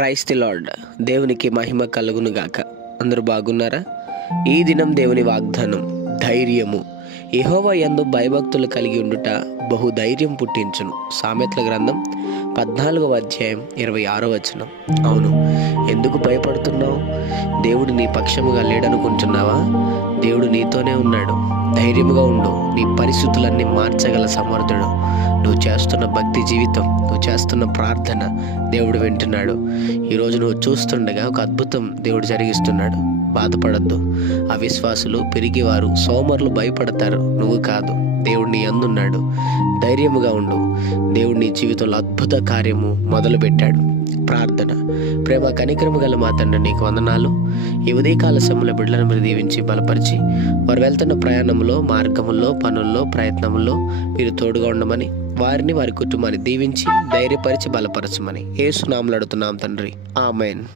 Praise the lord. దేవునికి మహిమ కలుగును గాక. అందరూ బాగున్నారా? ఈ దినం దేవుని వాగ్దానం ధైర్యము. యెహోవా యందు భయభక్తులు కలిగి ఉండుట బహు ధైర్యం పుట్టించును. సామెతల గ్రంథం 14వ అధ్యాయం 26వ వచనం. అవును, ఎందుకు భయపడుతున్నావు? దేవుడు నీ పక్షముగా లేడనుకుంటున్నావా? దేవుడు నీతోనే ఉన్నాడు. ధైర్యముగా ఉండు. నీ పరిస్థితులన్నీ మార్చగల సమర్థుడు. నువ్వు చేస్తున్న భక్తి జీవితం, నువ్వు చేస్తున్న ప్రార్థన దేవుడు వింటున్నాడు. ఈరోజు నువ్వు చూస్తుండగా ఒక అద్భుతం దేవుడు జరిగిస్తున్నాడు. బాధపడద్దు. అవిశ్వాసులు, పెరిగివారు, సోమరులు భయపడతారు. నువ్వు కాదు, దేవుడు నీ అందున్నాడు. ధైర్యముగా ఉండు. దేవుడు నీ జీవితంలో అద్భుత కార్యము మొదలుపెట్టాడు. ప్రార్థన. ప్రేమ కనికరము గల మా తండ్రి, నీకు వందనాలు. ఈ ఉదయకాల సమయంలో బిడ్డలను మీరు దీవించి బలపరిచి, వారు వెళ్తున్న ప్రయాణంలో, మార్గముల్లో, పనుల్లో, ప్రయత్నంలో మీరు తోడుగా ఉండమని, వారిని వారి కుటుంబాన్ని దీవించి ధైర్యపరిచి బలపరచమని యేసు నామములో అడుగుతున్నాం తండ్రి. ఆమేన్.